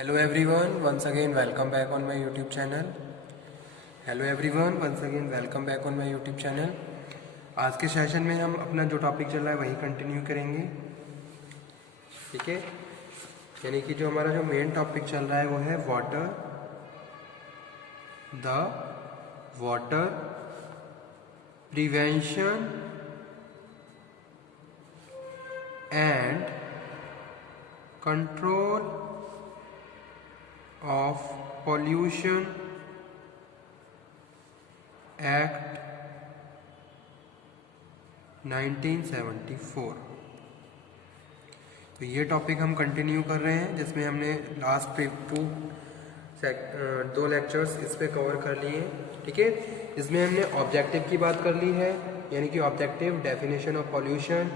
Hello everyone, once again welcome back on my YouTube channel. Hello everyone, once again welcome back on my YouTube channel. आज के session में हम अपना जो topic चल रहा है वही कंटिन्यू करेंगे, ठीक है। यानी कि जो हमारा जो मेन टॉपिक चल रहा है वो है water prevention and control of Pollution Act 1974। तो ये टॉपिक हम कंटिन्यू कर रहे हैं, जिसमें हमने लास्ट दो लेक्चर्स इस पे कवर कर लिए, ठीक है। इसमें हमने ऑब्जेक्टिव की बात कर ली है, यानी कि objective, definition of pollution,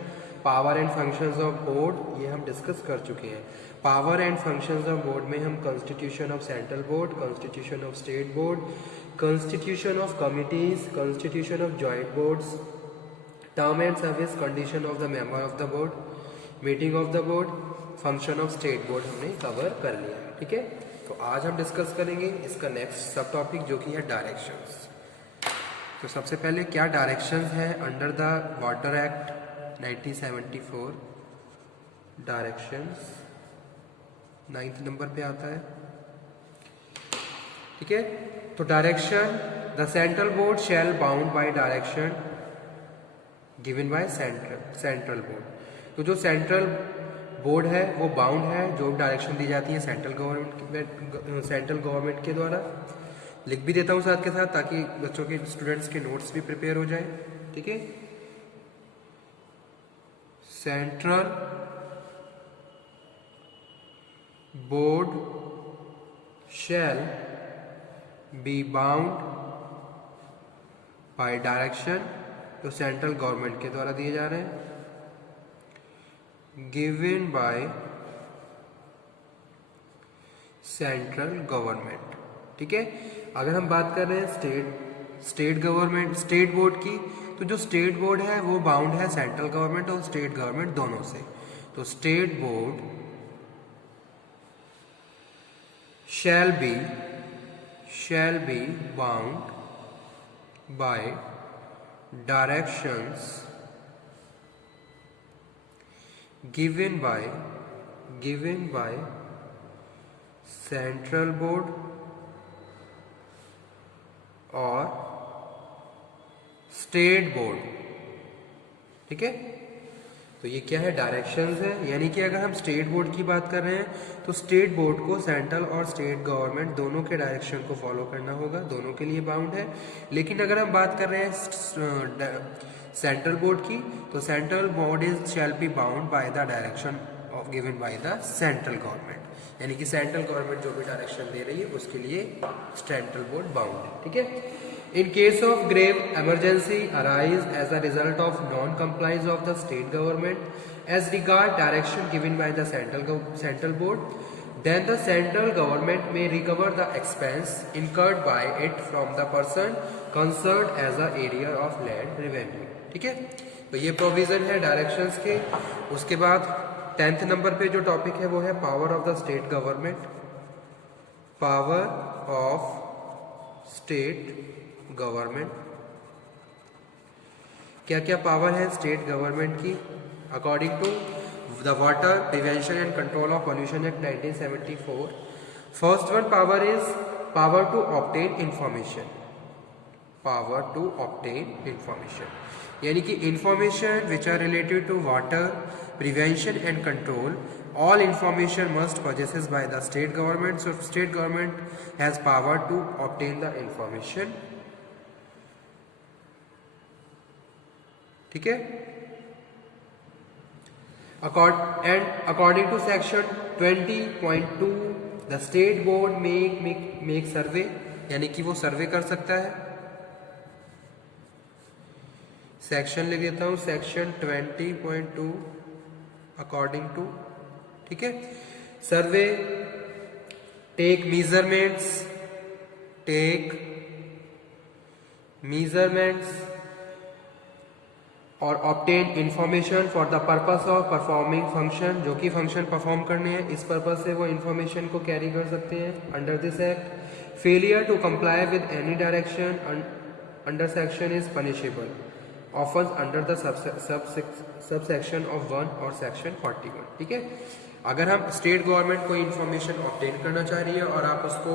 power and functions of board, ये हम डिस्कस कर चुके हैं। Power and functions of board में हम constitution of central board, constitution of state board, constitution of committees, constitution of joint boards, term and service condition of the member of the board, meeting of the board, function of state board हमने cover कर लिया, ठीक है। तो आज हम discuss करेंगे इसका नेक्स्ट सब टॉपिक, जो कि है डायरेक्शंस। तो सबसे पहले क्या डायरेक्शंस है under the water act 1974। Directions 9th number पे आता है, ठीक है। तो direction, the central board shall bound by direction given by central board. तो जो सेंट्रल बोर्ड है वो बाउंड है, जो डायरेक्शन दी जाती है सेंट्रल गवर्नमेंट के द्वारा। लिख भी देता हूँ साथ के साथ, ताकि बच्चों के स्टूडेंट्स के नोट्स भी प्रिपेयर हो जाए, ठीक है। Central board shall be bound by direction, तो सेंट्रल गवर्नमेंट के द्वारा दिए जा रहे हैं, गिवन बाय सेंट्रल गवर्नमेंट, ठीक है। अगर हम बात कर रहे हैं स्टेट बोर्ड की, तो जो स्टेट बोर्ड है वो बाउंड है सेंट्रल गवर्नमेंट और स्टेट गवर्नमेंट दोनों से। तो state board shall be bound by directions given by central board और स्टेट बोर्ड, ठीक है। तो ये क्या है, डायरेक्शंस है। यानी कि अगर हम स्टेट बोर्ड की बात कर रहे हैं, तो स्टेट बोर्ड को सेंट्रल और स्टेट गवर्नमेंट दोनों के डायरेक्शन को फॉलो करना होगा, दोनों के लिए बाउंड है। लेकिन अगर हम बात कर रहे हैं सेंट्रल बोर्ड की, तो central board is shall be bound by the direction of given by the central government. यानी कि सेंट्रल गवर्नमेंट जो भी डायरेक्शन दे रही है उसके लिए सेंट्रल बोर्ड बाउंड है, ठीक है। In case of grave emergency arise as a result of non-compliance of the state government as regard direction given by the central board, then the central government may recover the expense incurred by it from the person concerned as a area of land revenue, ठीक है। तो ये provision है directions के। उसके बाद 10th number पे जो टॉपिक है वो है power of the state government. Power of state government, क्या क्या पावर है स्टेट गवर्नमेंट की according to the water prevention and control of pollution act 1974। First one power is power to obtain information. Power to obtain information यानी कि information which are related to water prevention and control, all information must possessed by the state government. So state government has power to obtain the information, ठीक है। According to section 20.2 the state board make survey, यानी कि वो सर्वे कर सकता है। Section लिख देता हूं, सेक्शन 20.2 अकॉर्डिंग टू, ठीक है। सर्वे, टेक मेजरमेंट्स और obtain information for the purpose of performing function, जो कि फंक्शन परफॉर्म करने हैं इस पर्पस से वो इंफॉर्मेशन को कैरी कर सकते हैं under this act. Failure to comply with any direction under section is punishable often under the sub section of 1 और सेक्शन 41। ठीक है, अगर हम स्टेट गवर्नमेंट कोई इंफॉर्मेशन ऑब्टेन करना चाह रही है और आप उसको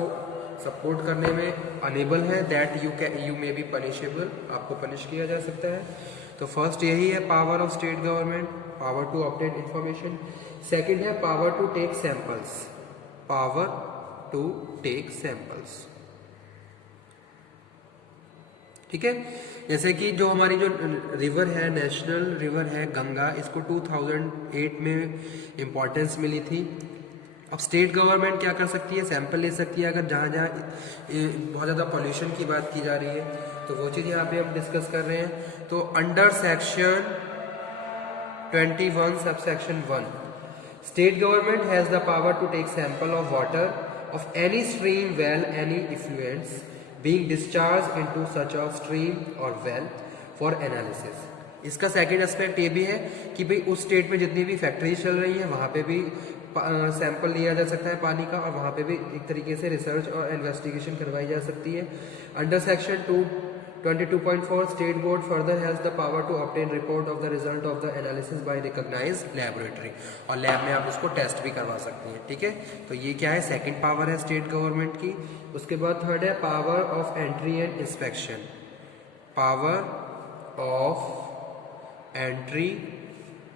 सपोर्ट करने में अनेबल है, that you may be punishable, आपको पनिश किया जा सकता है। तो फर्स्ट यही है power of state government, power to obtain information. Second है power to take samples, power to take samples. ठीक है, जैसे कि जो हमारी जो रिवर है, नेशनल रिवर है गंगा, इसको 2008 में इम्पोर्टेंस मिली थी। अब स्टेट गवर्नमेंट क्या कर सकती है, सैंपल ले सकती है अगर जहाँ जहाँ बहुत ज़्यादा पॉल्यूशन की बात की जा रही है, तो वो चीज़ यहाँ पे हम डिस्कस कर रहे हैं। तो under section 21 sub section 1 state government has the power to take sample of water of any stream, well, any effluents being discharged into such a stream or well for analysis। इसका second aspect ये भी है कि भाई उस state में जितनी भी फैक्ट्रीज चल रही हैं वहाँ पे भी सैंपल लिया जा सकता है पानी का, और वहाँ पे भी एक तरीके से रिसर्च और इन्वेस्टिगेशन करवाई जा सकती है। Under section 22.4 state board further has the power to obtain report of the result of the analysis by recognised laboratory, और लैब में आप उसको टेस्ट भी करवा सकती हैं। ठीक है, तो ये क्या है, सेकंड पावर है स्टेट गवर्नमेंट की। उसके बाद थर्ड है power of entry and inspection, power of entry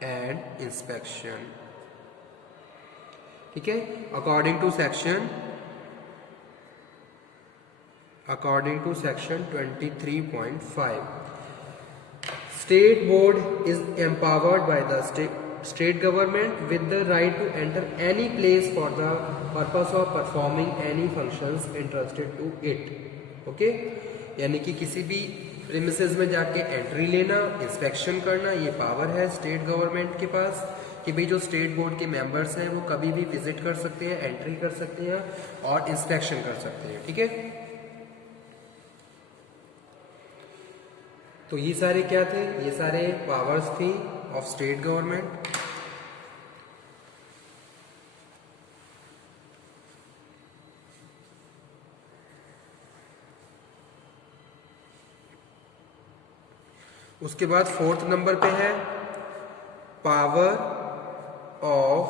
and inspection. ठीक है, according to section 23.5 state board is empowered by the state government with the right to enter any place for the purpose of performing any functions interested to it. Okay, यानी कि किसी भी premises में जाके entry लेना, inspection करना, ये power है स्टेट गवर्नमेंट के पास कि भाई जो स्टेट बोर्ड के मेंबर्स हैं वो कभी भी विजिट कर सकते हैं, एंट्री कर सकते हैं और इंस्पेक्शन कर सकते हैं। ठीक है, तो ये सारे क्या थे, ये सारे पावर्स थी ऑफ स्टेट गवर्नमेंट। उसके बाद फोर्थ नंबर पे है power of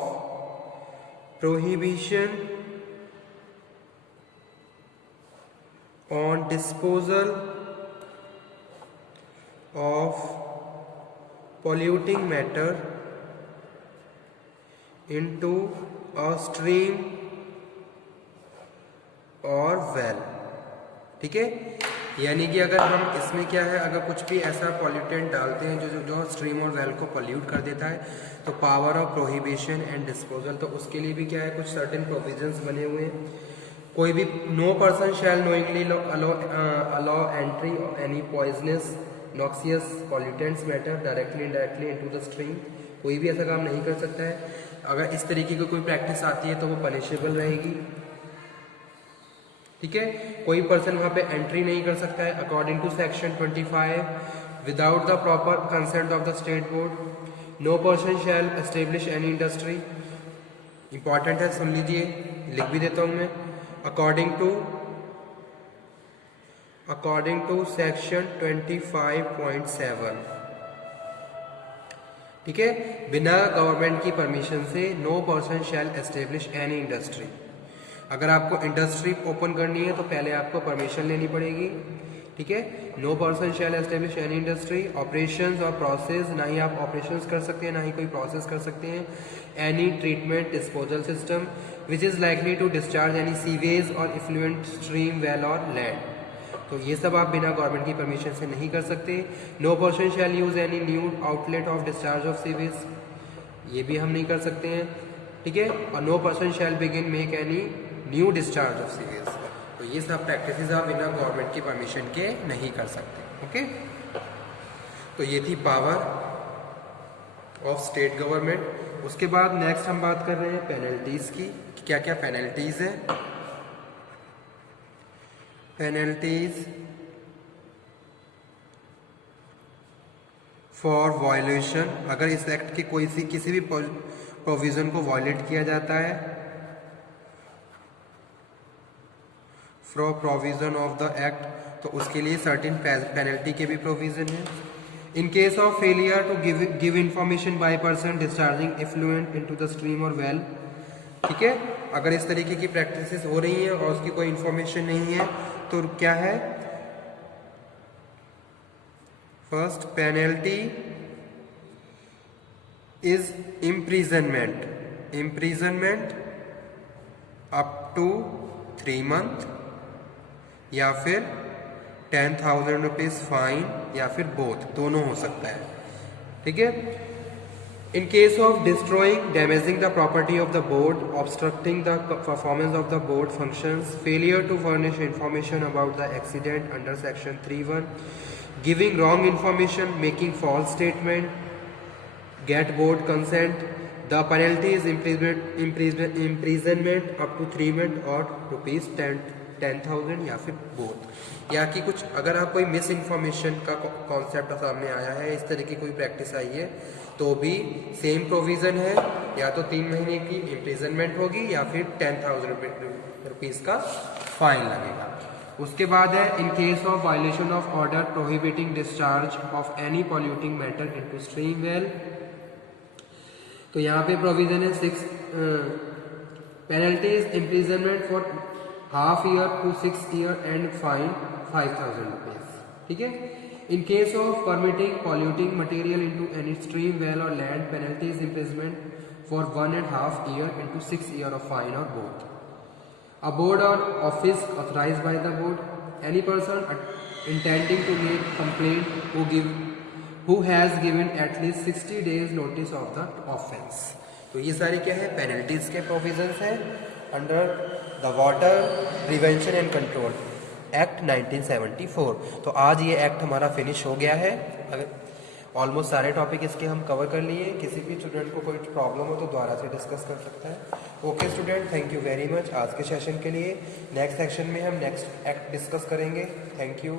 prohibition on disposal of polluting matter into a stream or well। ठीक है, यानी कि अगर हम इसमें क्या है, अगर कुछ भी ऐसा पॉल्यूटेंट डालते हैं जो स्ट्रीम और वेल को पॉल्यूट कर देता है, तो power of prohibition and disposal, तो उसके लिए भी क्या है, कुछ सर्टेन प्रोविजंस बने हुए हैं। कोई भी no person shall knowingly allow entry of any poisonous noxious pollutants matter directly indirectly into the stream, कोई भी ऐसा काम नहीं कर सकता है। अगर इस तरीके की कोई प्रैक्टिस आती है तो वो पनिशेबल रहेगी। ठीक है, कोई पर्सन वहाँ पे एंट्री नहीं कर सकता है according to section 25 without the proper consent of the state board. No person shall establish any industry, important है, सुन लीजिए, लिख भी देता हूँ मैं। अकॉर्डिंग टू सेक्शन 25.7, ठीक है, बिना गवर्नमेंट की परमिशन से no person shall establish any industry. अगर आपको इंडस्ट्री ओपन करनी है तो पहले आपको परमिशन लेनी पड़ेगी। ठीक है, no person shall establish any industry. Operations or process, ना ही आप ऑपरेशंस कर सकते हैं ना ही कोई प्रोसेस कर सकते हैं। Any treatment disposal system which is likely to discharge any sewage or effluent stream, well or land, तो ये सब आप बिना गवर्नमेंट की परमिशन से नहीं कर सकते। No person shall use any new outlet of discharge of sewage, ये भी हम नहीं कर सकते हैं। ठीक है, और no person shall begin make any new discharge of sewage, तो ये सब प्रैक्टिसेस आप बिना गवर्नमेंट की परमिशन के नहीं कर सकते। ओके, तो ये थी पावर ऑफ स्टेट गवर्नमेंट। उसके बाद नेक्स्ट हम बात कर रहे हैं पेनल्टीज की, क्या क्या पेनल्टीज है। पेनल्टीज फॉर वायलेशन, अगर इस एक्ट के किसी भी प्रोविजन को वायलेट किया जाता है, for provision of the act, तो उसके लिए सर्टेन पेनल्टी के भी प्रोविजन है। In case of failure to give information by person discharging effluent into the stream or well, ठीक है, अगर इस तरीके की प्रैक्टिसेस हो रही हैं और उसकी कोई इंफॉर्मेशन नहीं है तो क्या है, first penalty is imprisonment up to 3 months या फिर 10,000 रुपीज फाइन या फिर बोथ, दोनों हो सकता है, ठीक है। In case of destroying, damaging the property of the board, obstructing the performance of the board functions, failure to furnish information about the accident under section 3(1), giving wrong information, making false statement, get board consent, the penalty is imprisonment up to 3 months or rupees 10,000 या फिर both। या कि कुछ अगर आप कोई miss information का concept सामने आया है, इस तरह की कोई प्रैक्टिस आई है, तो भी सेम प्रोविजन है, या तो 3 महीने की इम्प्रिजनमेंट होगी या फिर 10,000 रुपीज का फाइन लगेगा। उसके बाद है in case of violation of order prohibiting discharge of any polluting matter into stream well, तो यहाँ पे प्रोविजन है 6 penalties imprisonment for half year to 6 years and fine 5,000 rupees, ठीक है। In case of permitting polluting material into any stream, well or land, penalty is imprisonment for 1.5 years into 6 years of fine or both. A board or office authorized by the board, any person intending to make complaint who has given at least 60 days notice of the offence. तो ये सारी क्या है, penalties के provisions हैं under the water prevention and control act 1974। तो आज ये एक्ट हमारा फिनिश हो गया है। अगर ऑलमोस्ट सारे टॉपिक इसके हम कवर कर लिए, किसी भी स्टूडेंट को कोई प्रॉब्लम हो तो दोबारा से डिस्कस कर सकता है। Okay student, thank you very much आज के सेशन के लिए। नेक्स्ट सेक्शन में हम नेक्स्ट एक्ट डिस्कस करेंगे। Thank you.